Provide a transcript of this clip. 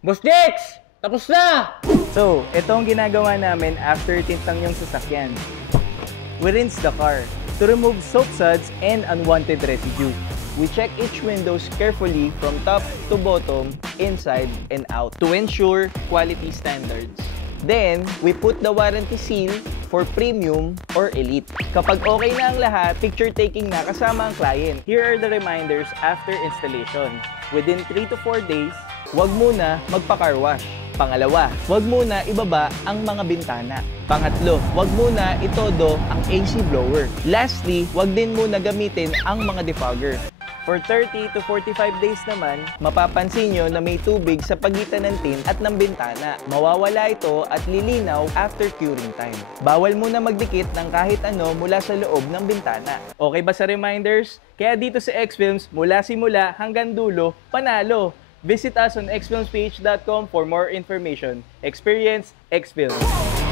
Boss Dex! Tapos na! So, ito ang ginagawa namin after tintang yung sasakyan. We rinse the car to remove soap suds and unwanted residue. We check each windows carefully from top to bottom, inside and out to ensure quality standards. Then, we put the warranty seal for premium or elite. Kapag okay na ang lahat, picture taking na kasama ang client. Here are the reminders after installation. Within 3 to 4 days, huwag muna magpa-car wash. Pangalawa, huwag muna ibaba ang mga bintana. Pangatlo, huwag muna itodo ang AC blower. Lastly, huwag din muna gamitin ang mga defogger. For 30 to 45 days naman, mapapansin nyo na may tubig sa pagitan ng tint at ng bintana. Mawawala ito at lilinaw after curing time. Bawal muna magdikit ng kahit ano mula sa loob ng bintana. Okay ba sa reminders? Kaya dito sa Xfilms, mula simula hanggang dulo, panalo! Visit us on xfilmsph.com for more information. Experience Xfilms.